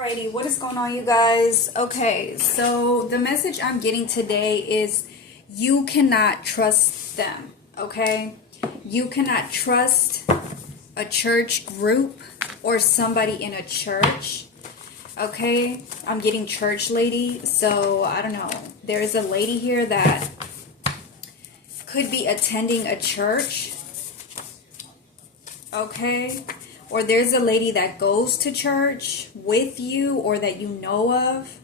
Alrighty, what is going on, you guys? Okay, so the message I'm getting today is you cannot trust them, okay? You cannot trust a church group or somebody in a church, okay? I'm getting church lady, so I don't know. There's a lady here that could be attending a church, okay? Or there's a lady that goes to church with you or that you know of.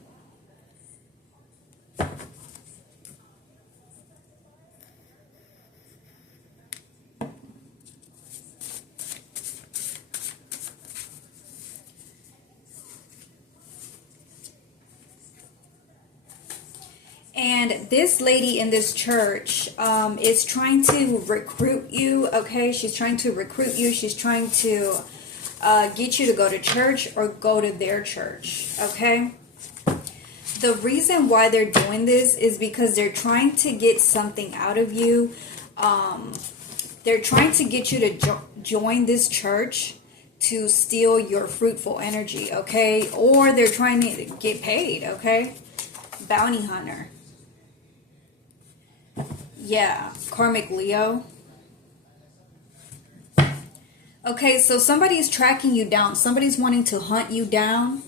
And this lady in this church is trying to recruit you, okay? She's trying to recruit you. She's trying to get you to go to church or go to their church, okay? The reason why they're doing this is because they're trying to get something out of you. They're trying to get you to join this church to steal your fruitful energy, okay? Or they're trying to get paid, okay? Bounty hunter. Yeah, karmic Leo. Okay, so somebody's tracking you down. Somebody's wanting to hunt you down.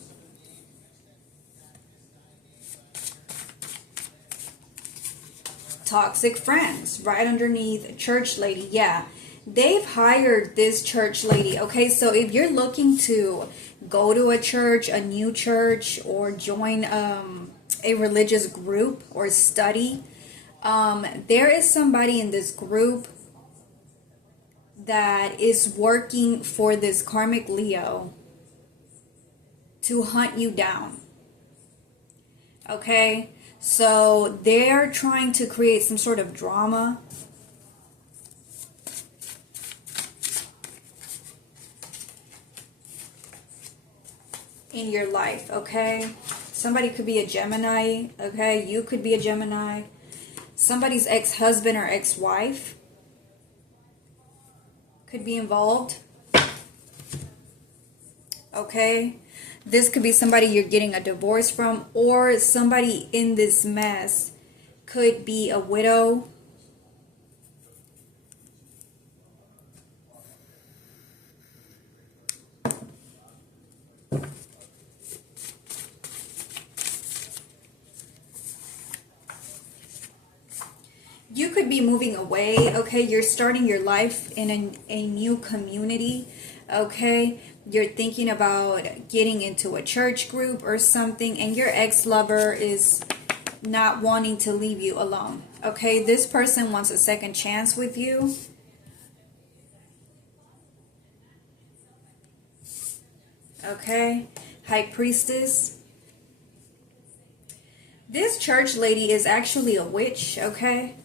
Toxic friends, right underneath church lady. Yeah, they've hired this church lady. Okay, so if you're looking to go to a church, a new church, or join a religious group or study, there is somebody in this group that is working for this karmic Leo to hunt you down. Okay, so they're trying to create some sort of drama. In your life, okay? Somebody could be a Gemini, okay? You could be a Gemini. Somebody's ex-husband or ex-wife could be involved. Okay? This could be somebody you're getting a divorce from, or somebody in this mess could be a widow. You could be moving away, okay? You're starting your life in a new community, okay? You're thinking about getting into a church group or something, and your ex-lover is not wanting to leave you alone, okay? This person wants a second chance with you. Okay? High Priestess. This church lady is actually a witch, okay?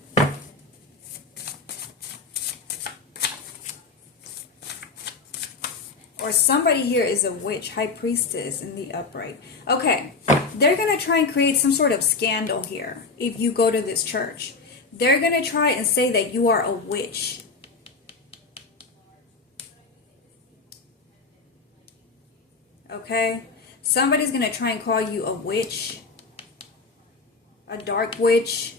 Or somebody here is a witch, high priestess in the upright. Okay, they're going to try and create some sort of scandal here if you go to this church. They're going to try and say that you are a witch. Okay, somebody's going to try and call you a witch, a dark witch.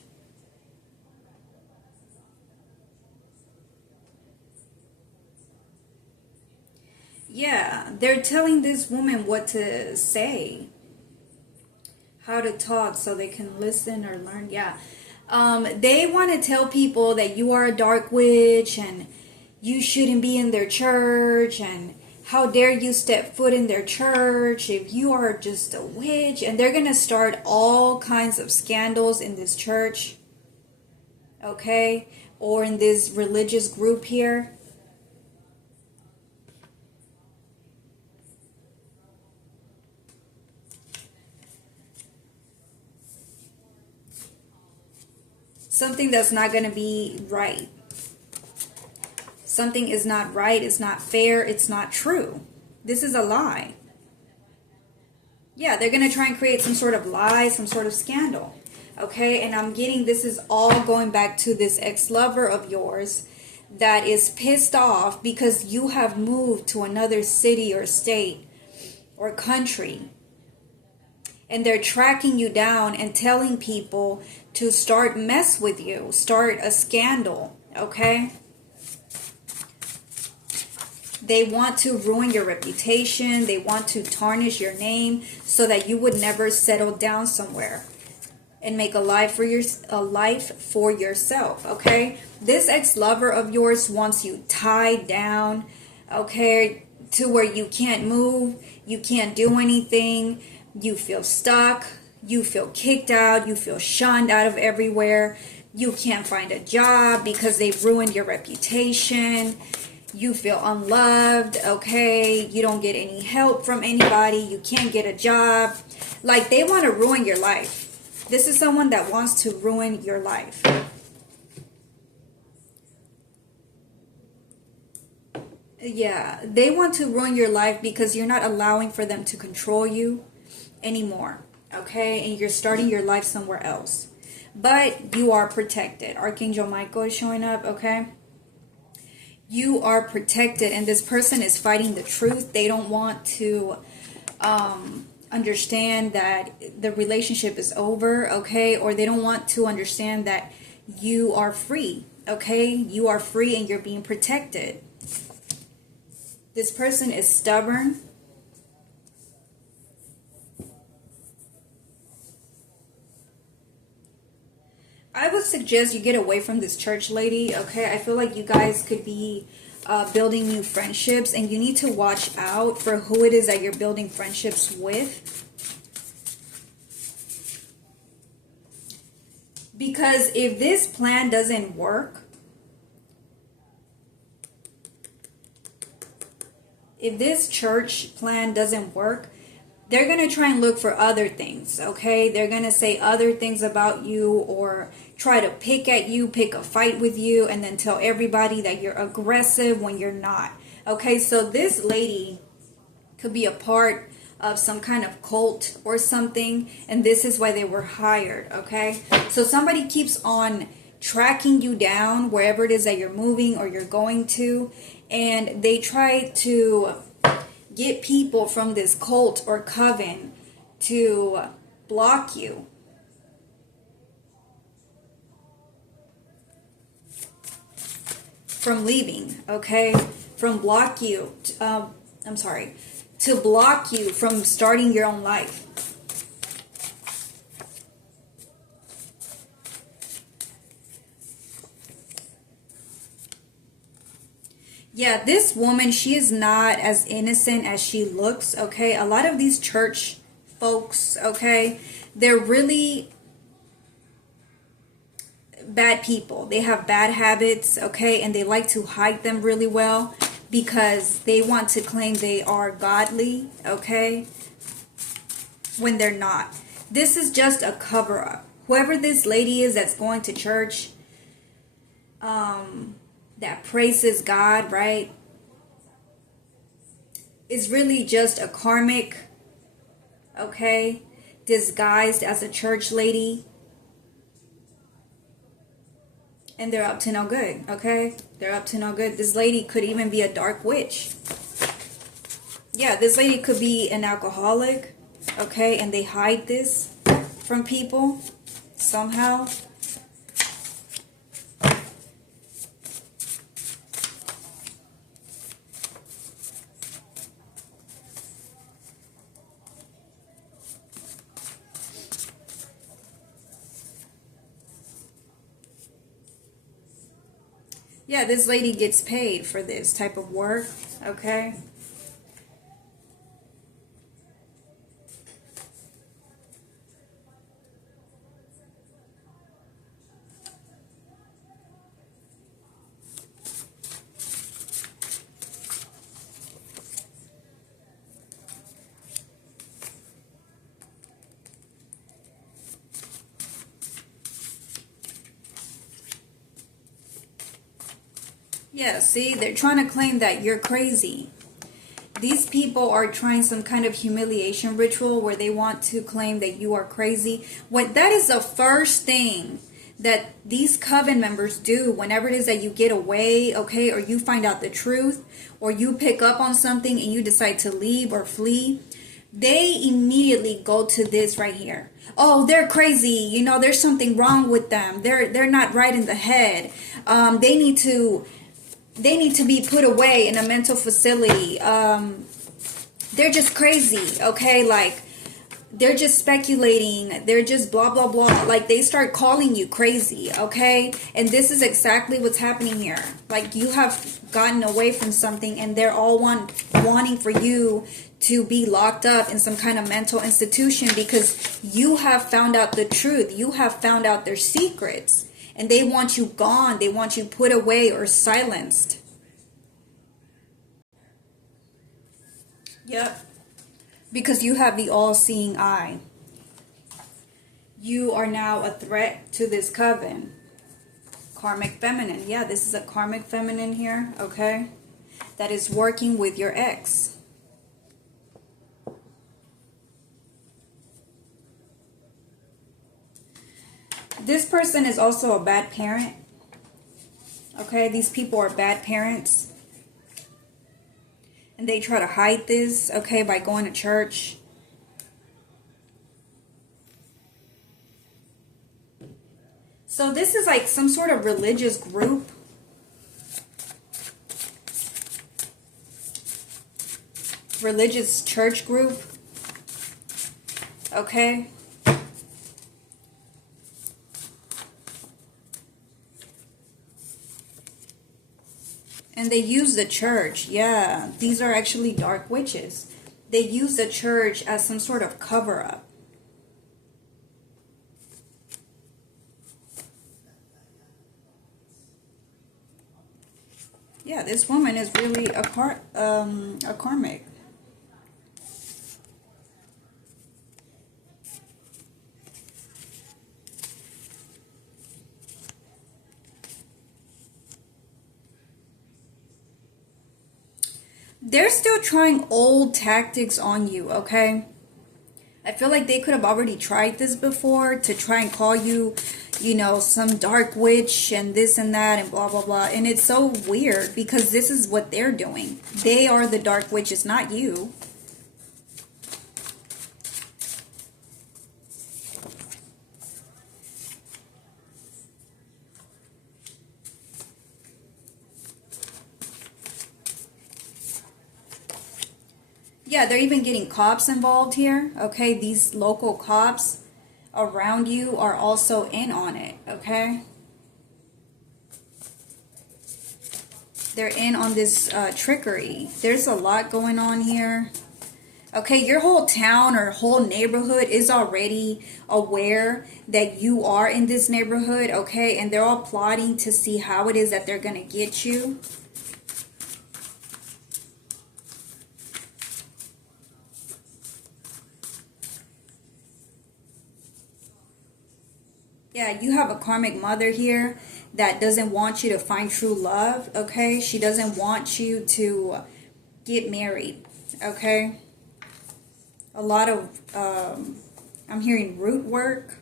Yeah, they're telling this woman what to say, how to talk so they can listen or learn. Yeah, they want to tell people that you are a dark witch and you shouldn't be in their church, and how dare you step foot in their church if you are just a witch. And they're going to start all kinds of scandals in this church, okay, or in this religious group here. Something that's not going to be right. Something is not right, it's not fair, it's not true. This is a lie. Yeah, they're going to try and create some sort of lie, some sort of scandal. Okay, and I'm getting this is all going back to this ex-lover of yours that is pissed off because you have moved to another city or state or country And they're tracking you down and telling people to start mess with you, start a scandal, okay? They want to ruin your reputation. They want to tarnish your name so that you would never settle down somewhere and make a life for yourself, okay? This ex-lover of yours wants you tied down, okay, to where you can't move, you can't do anything, you feel stuck, you feel kicked out, you feel shunned out of everywhere, you can't find a job because they've ruined your reputation, you feel unloved, okay, you don't get any help from anybody, you can't get a job. Like, they want to ruin your life. This is someone that wants to ruin your life. Yeah, they want to ruin your life because you're not allowing for them to control you anymore, okay? And you're starting your life somewhere else. But you are protected. Archangel Michael is showing up, okay? You are protected, and this person is fighting the truth. They don't want to understand that the relationship is over, okay? Or they don't want to understand that you are free, okay? You are free and you're being protected. This person is stubborn. I would suggest you get away from this church lady, okay? I feel like you guys could be building new friendships, and you need to watch out for who it is that you're building friendships with. Because if this plan doesn't work, if this church plan doesn't work, they're going to try and look for other things, okay? They're going to say other things about you or try to pick at you, pick a fight with you, and then tell everybody that you're aggressive when you're not, okay? So this lady could be a part of some kind of cult or something, and this is why they were hired, okay? So somebody keeps on tracking you down wherever it is that you're moving or you're going to, and they try to get people from this cult or coven to block you. From leaving, okay? To block you from starting your own life. Yeah, this woman, she is not as innocent as she looks, okay? A lot of these church folks, okay, they're really bad people. They have bad habits, okay, and they like to hide them really well because they want to claim they are godly, okay, when they're not. This is just a cover-up. Whoever this lady is that's going to church, that praises God, right, is really just a karmic, okay, disguised as a church lady. And they're up to no good, okay? They're up to no good. This lady could even be a dark witch. Yeah, this lady could be an alcoholic, okay? And they hide this from people somehow. Yeah, this lady gets paid for this type of work, okay? Yeah, see, they're trying to claim that you're crazy. These people are trying some kind of humiliation ritual where they want to claim that you are crazy. That is the first thing that these coven members do whenever it is that you get away, okay, or you find out the truth, or you pick up on something and you decide to leave or flee. they immediately go to this right here. Oh, they're crazy. You know, there's something wrong with them. They're not right in the head. They need to be put away in a mental facility. They're just crazy. Okay, like they're just speculating. They're just blah blah blah. Like they start calling you crazy. Okay, and this is exactly what's happening here. Like you have gotten away from something, and they're all wanting for you to be locked up in some kind of mental institution because you have found out the truth. You have found out their secrets, and they want you gone. They want you put away or silenced. Yep. Because you have the all-seeing eye. You are now a threat to this coven. Karmic feminine. Yeah, this is a karmic feminine here, okay? That is working with your ex. This person is also a bad parent. Okay, these people are bad parents. And they try to hide this, okay, by going to church. So this is like some sort of religious group. Religious church group. Okay. And they use the church. Yeah, these are actually dark witches. They use the church as some sort of cover-up. Yeah, this woman is really a karmic. They're still trying old tactics on you, okay? I feel like they could have already tried this before to try and call you, you know, some dark witch and this and that and blah, blah, blah. And it's so weird because this is what they're doing. They are the dark witches, not you. Yeah, they're even getting cops involved here. Okay, these local cops around you are also in on it. Okay, they're in on this trickery. There's a lot going on here. Okay, your whole town or whole neighborhood is already aware that you are in this neighborhood. Okay, and they're all plotting to see how it is that they're gonna get you. Yeah, you have a karmic mother here that doesn't want you to find true love, okay? She doesn't want you to get married, okay? A lot of, I'm hearing root work.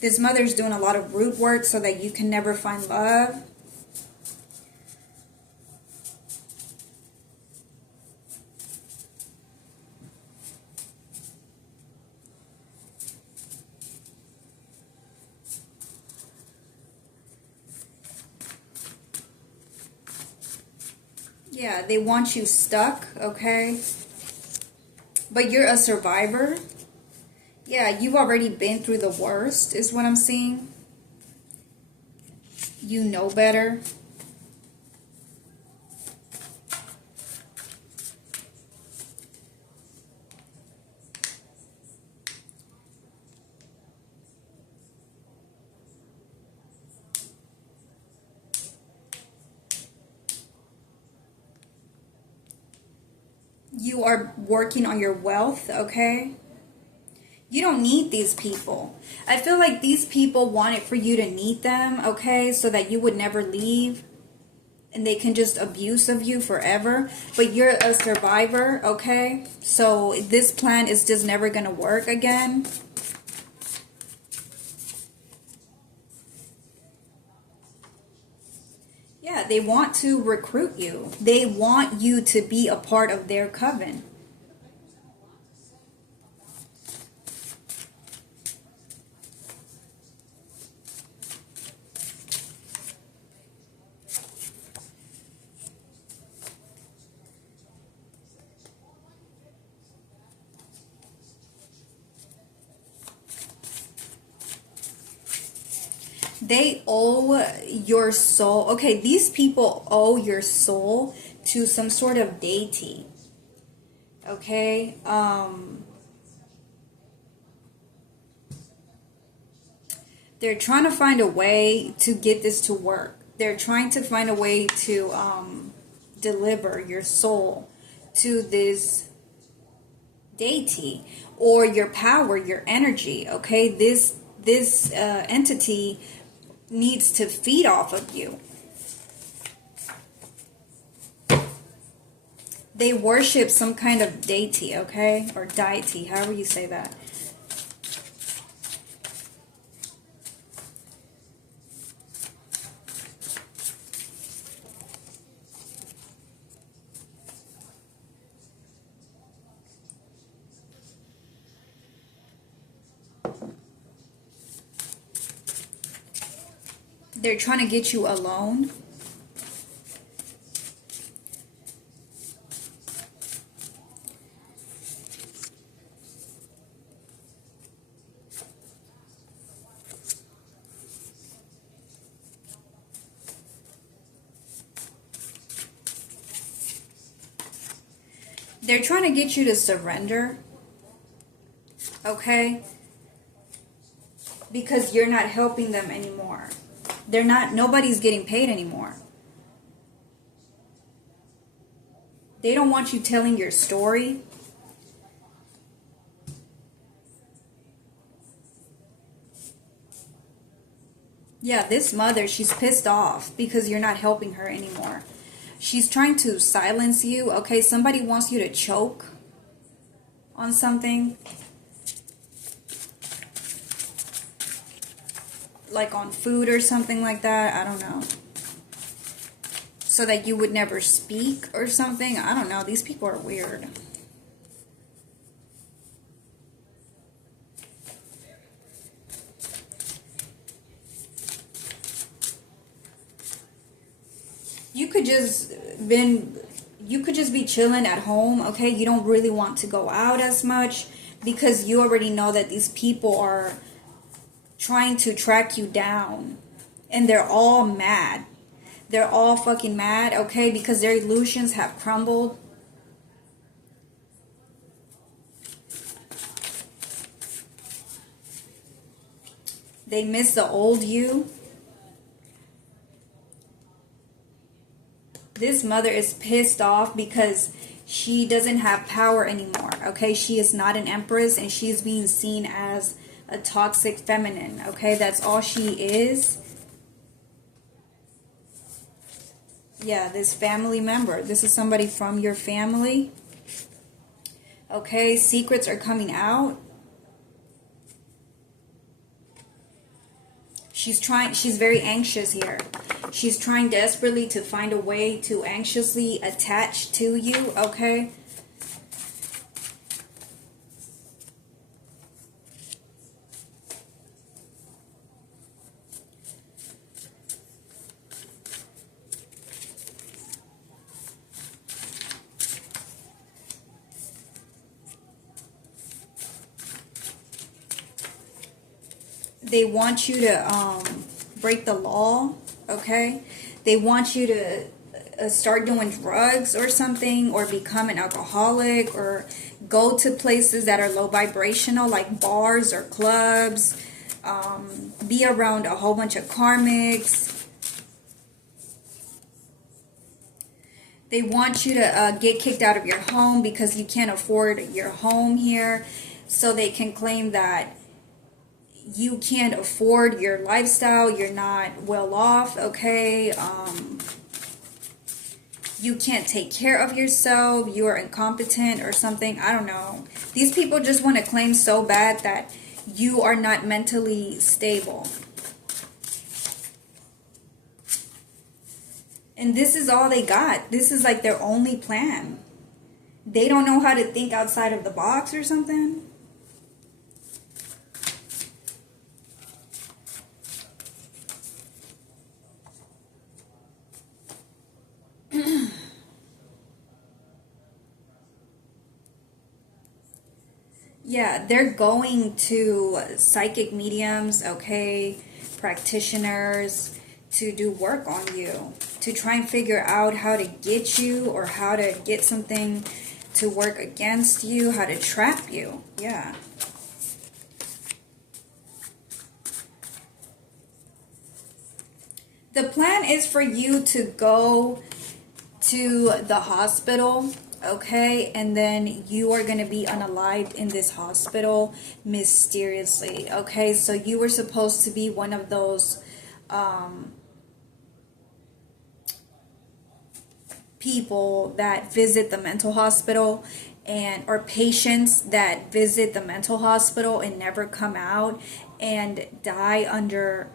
This mother's doing a lot of root work so that you can never find love. Yeah, they want you stuck, okay? But you're a survivor. Yeah, you've already been through the worst, is what I'm seeing. You know better. You are working on your wealth, okay? You don't need these people. I feel like these people wanted for you to need them, okay? So that you would never leave. And they can just abuse of you forever. But you're a survivor, okay? So this plan is just never going to work again. Yeah, they want to recruit you. They want you to be a part of their coven. They owe your soul. Okay, these people owe your soul to some sort of deity. Okay? They're trying to find a way to get this to work. They're trying to find a way to deliver your soul to this deity or your power, your energy. Okay, this entity needs to feed off of you. They worship some kind of deity, okay, or deity, however you say that. They're trying to get you alone. They're trying to get you to surrender. Okay? Because you're not helping them anymore. Nobody's getting paid anymore. They don't want you telling your story. Yeah, this mother, she's pissed off because you're not helping her anymore. She's trying to silence you. Okay, somebody wants you to choke on something. Like on food or something like that. I don't know. So that you would never speak or something. I don't know. These people are weird. You could just be chilling at home, okay? You don't really want to go out as much because you already know that these people are trying to track you down, and they're all mad. They're all fucking mad, okay, because their illusions have crumbled. They miss the old you. This mother is pissed off because she doesn't have power anymore, okay? She is not an empress, and she's being seen as a toxic feminine, okay? That's all she is. Yeah, this family member. This is somebody from your family. Okay, secrets are coming out. She's very anxious here. She's trying desperately to find a way to anxiously attach to you, okay? They want you to break the law, okay? They want you to start doing drugs or something, or become an alcoholic, or go to places that are low vibrational, like bars or clubs, be around a whole bunch of karmics. They want you to get kicked out of your home because you can't afford your home here, so they can claim that you can't afford your lifestyle, you're not well off, okay? You can't take care of yourself, you are incompetent or something, I don't know. These people just want to claim so bad that you are not mentally stable. And this is all they got. This is like their only plan. They don't know how to think outside of the box or something. Yeah, they're going to psychic mediums, okay? practitioners to do work on you, to try and figure out how to get you, or how to get something to work against you, how to trap you. Yeah. The plan is for you to go to the hospital, okay? And then you are going to be unalived in this hospital mysteriously, okay? So you were supposed to be one of those people that visit the mental hospital, and or patients that visit the mental hospital and never come out and die under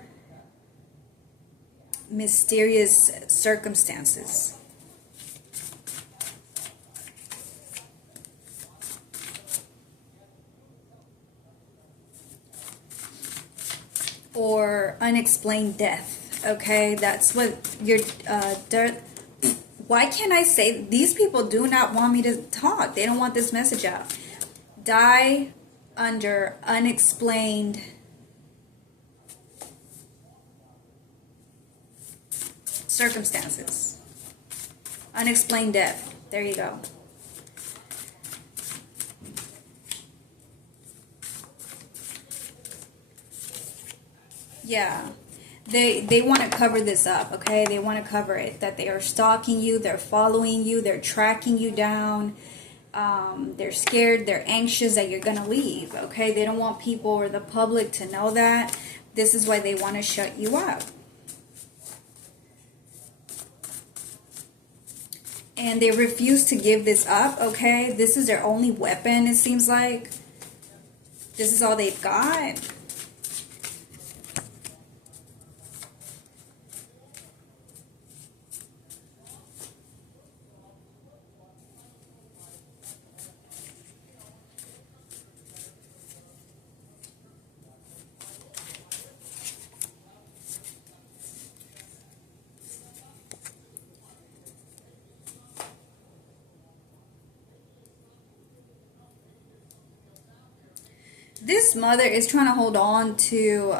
mysterious circumstances. Or unexplained death. Okay, that's what your why can't I say? These people do not want me to talk. They don't want this message out. Die under unexplained circumstances. Unexplained death. There you go. Yeah. They want to cover this up, okay? They want to cover it. That they are stalking you, they're following you, they're tracking you down. They're scared, they're anxious that you're going to leave, okay? They don't want people or the public to know that. This is why they want to shut you up. And they refuse to give this up, okay? This is their only weapon, it seems like. This is all they've got. This mother is trying to hold on to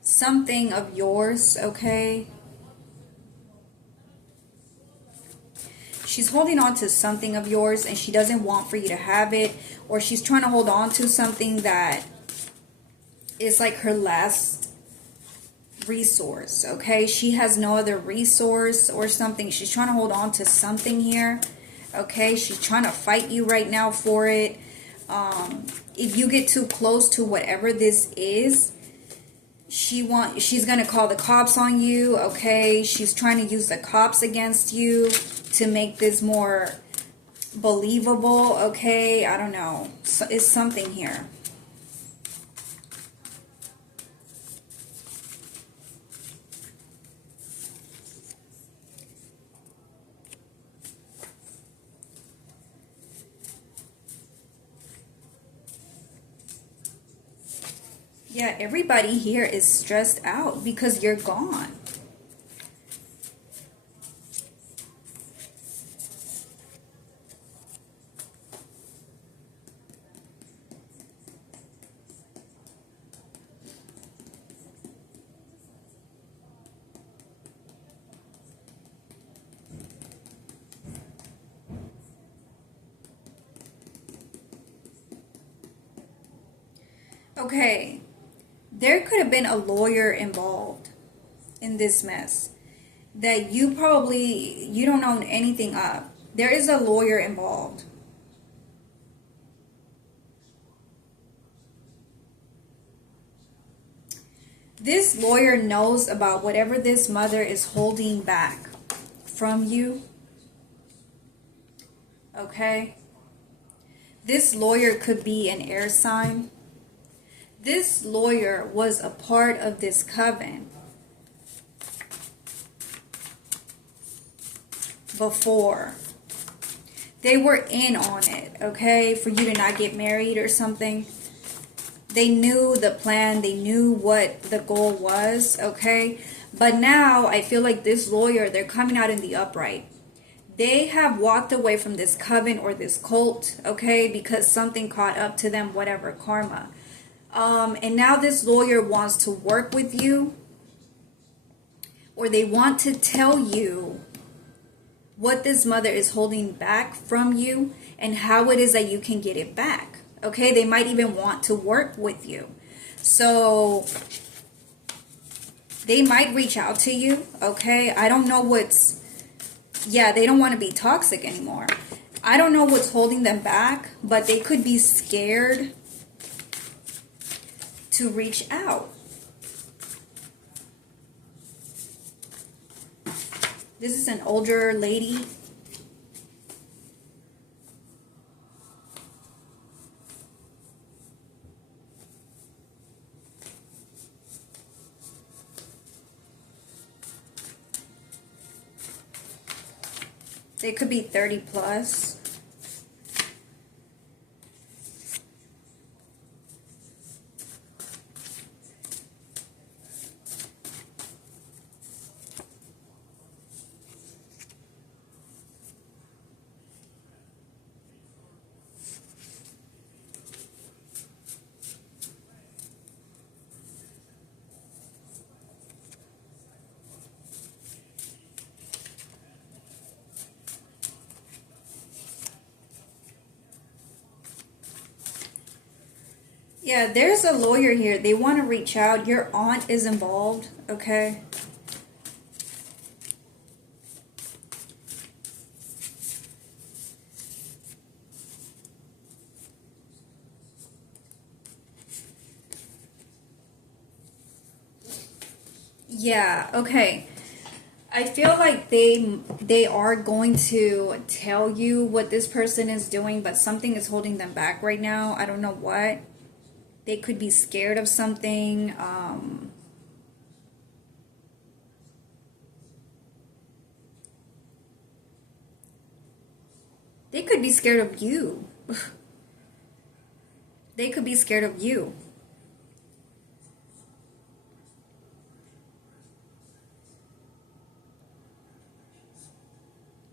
something of yours, okay? She's holding on to something of yours and she doesn't want for you to have it. Or she's trying to hold on to something that is like her last resource, okay? She has no other resource or something. She's trying to hold on to something here. Okay, she's trying to fight you right now for it. If you get too close to whatever this is, she's gonna call the cops on you. Okay, she's trying to use the cops against you to make this more believable. Okay, I don't know. So it's something here. Yeah, everybody here is stressed out because you're gone. Okay. There could have been a lawyer involved in this mess that you don't know anything of. There is a lawyer involved. This lawyer knows about whatever this mother is holding back from you. Okay? This lawyer could be an air sign. This lawyer was a part of this coven before. They were in on it, okay, for you to not get married or something. They knew the plan. They knew what the goal was, okay? But now I feel like this lawyer, they're coming out in the upright. They have walked away from this coven or this cult, okay, because something caught up to them, whatever, karma. And now this lawyer wants to work with you, or they want to tell you what this mother is holding back from you and how it is that you can get it back. Okay, they might even want to work with you. So they might reach out to you. Okay, I don't know what's, yeah, they don't want to be toxic anymore. I don't know what's holding them back, but they could be scared to reach out. This is an older lady. They could be 30 plus. Yeah, there's a lawyer here. They want to reach out. Your aunt is involved, okay? Yeah, okay. I feel like they are going to tell you what this person is doing, but something is holding them back right now. I don't know what. They could be scared of something. They could be scared of you. They could be scared of you.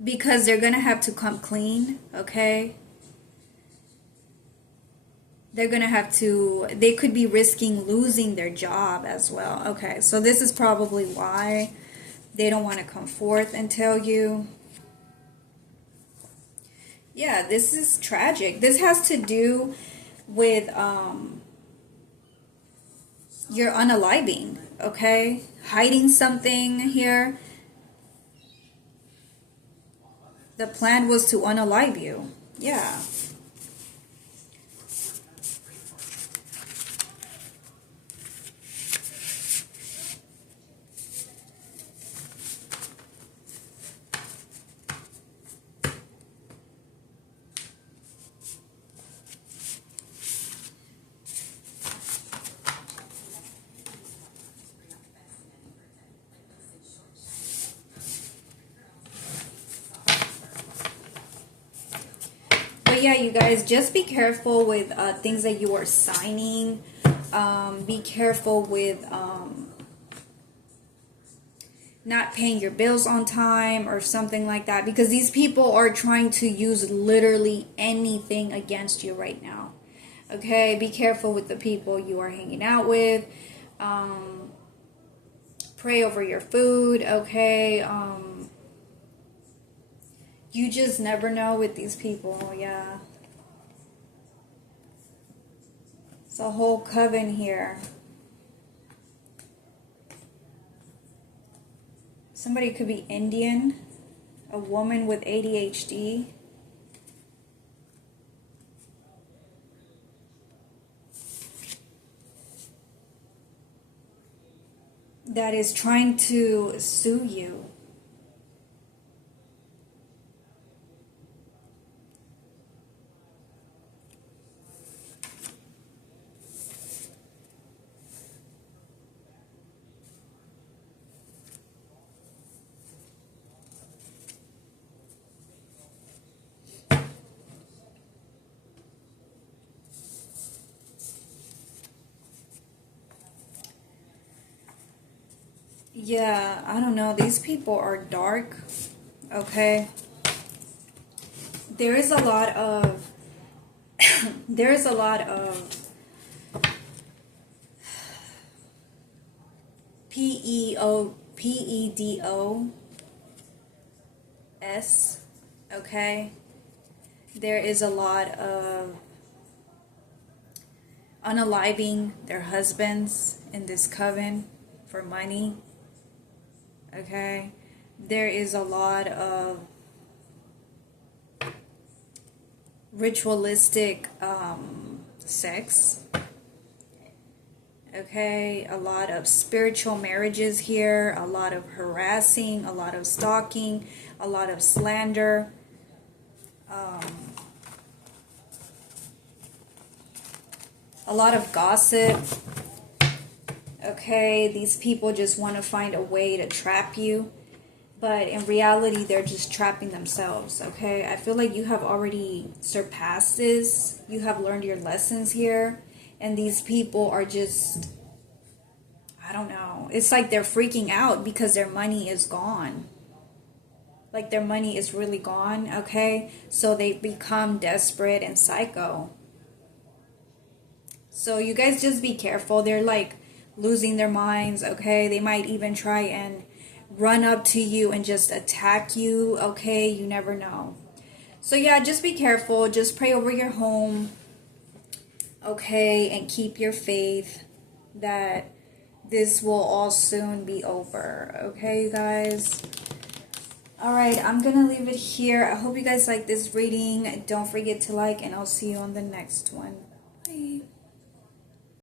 Because they're going to have to come clean, okay? They're going to have to, they could be risking losing their job as well. Okay, so this is probably why they don't want to come forth and tell you. Yeah, this is tragic. This has to do with your unaliving, okay? Hiding something here. The plan was to unalive you. Yeah. But yeah, you guys, just be careful with things that you are signing. Be careful with not paying your bills on time or something like that, because these people are trying to use literally anything against you right now. Okay, be careful with the people you are hanging out with. Pray over your food, okay? You just never know with these people, yeah. It's a whole coven here. Somebody could be Indian, a woman with ADHD. That is trying to sue you. Yeah, I don't know. These people are dark, okay? There is a lot of Pedos. Okay, there is a lot of unaliving their husbands in this coven for money. Okay, there is a lot of ritualistic sex. Okay, a lot of spiritual marriages here, a lot of harassing, a lot of stalking, a lot of slander. A lot of gossip. Okay, these people just want to find a way to trap you, but in reality they're just trapping themselves. Okay, I feel like you have already surpassed this. You have learned your lessons here, and these people are just, I don't know, it's like they're freaking out because their money is gone. Like their money is really gone. Okay, so they become desperate and psycho. So you guys just be careful. They're like losing their minds, okay? They might even try and run up to you and just attack you, okay? You never know. So yeah, just be careful. Just pray over your home, okay? And keep your faith that this will all soon be over, okay, you guys? Alright, I'm gonna leave it here. I hope you guys like this reading. Don't forget to like, and I'll see you on the next one. Bye.